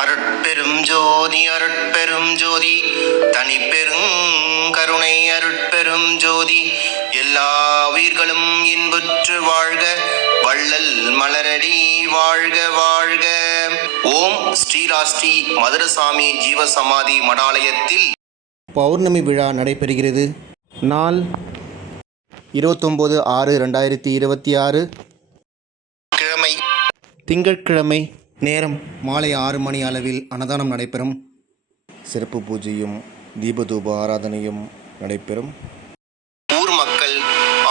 அருட்பெரும் ஜோதி அருட்பெரும் ஜோதி தனிப்பெரும் கருணை அருட்பெரும் ஜோதி எல்லா உயிர்களும் இன்புற்று வாழ்க வள்ளல் மலரடி வாழ்க வாழ்க. ஓம் ஸ்ரீராஸ்ரீ மதுரசாமி ஜீவசமாதி மடாலயத்தில் பௌர்ணமி விழா நடைபெறுகிறது. நாள் 29/6/2026 கிழமை திங்கட்கிழமை. நேரம் மாலை 6 மணி அளவில் அன்னதானம் நடைபெறும். சிறப்பு பூஜையும் தீபதூப ஆராதனையும் நடைபெறும். ஊர் மக்கள்,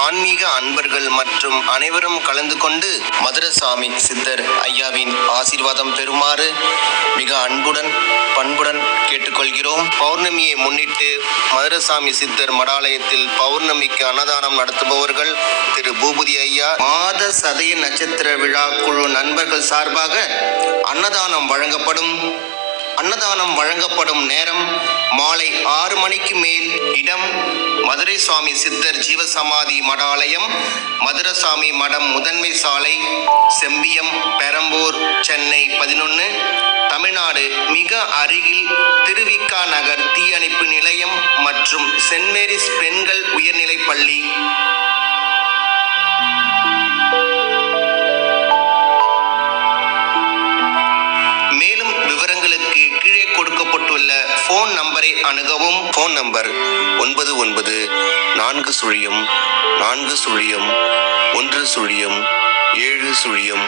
ஆன்மீக அன்பர்கள் மற்றும் அனைவரும் கலந்து கொண்டு மதுரசாமி சித்தர் ஐயாவின் ஆசீர்வாதம் பெறுமாறு மிக அன்புடன் பண்புடன் கேட்டுக்கொள்கிறோம். பௌர்ணமியை முன்னிட்டு மதுரசாமி சித்தர் மடாலயத்தில் பௌர்ணமிக்கு அன்னதானம் நடத்துபவர்கள் திரு பூபதி ஐயா மாத சதய நட்சத்திர விழா குழு நண்பர்கள் சார்பாக அன்னதானம் வழங்கப்படும் நேரம் மாலை 6 மணிக்கு மேல். இடம் மதுரை சுவாமி சித்தர் ஜீவசமாதி மடாலயம், மதுரசாமி மடம், முதன்மை சாலை, செம்பியம், பெரம்பூர், சென்னை 11, தமிழ்நாடு. மிக அருகில் திருவிக்கா நகர் தீயணைப்பு நிலையம் மற்றும் சென்ட் மேரிஸ் பெண்கள் உயர்நிலைப் பள்ளி. மேலும் விவரங்களுக்கு கீழே கொடுக்கப்பட்டுள்ள போன் நம்பரை அணுகவும். Phone number 9940401007.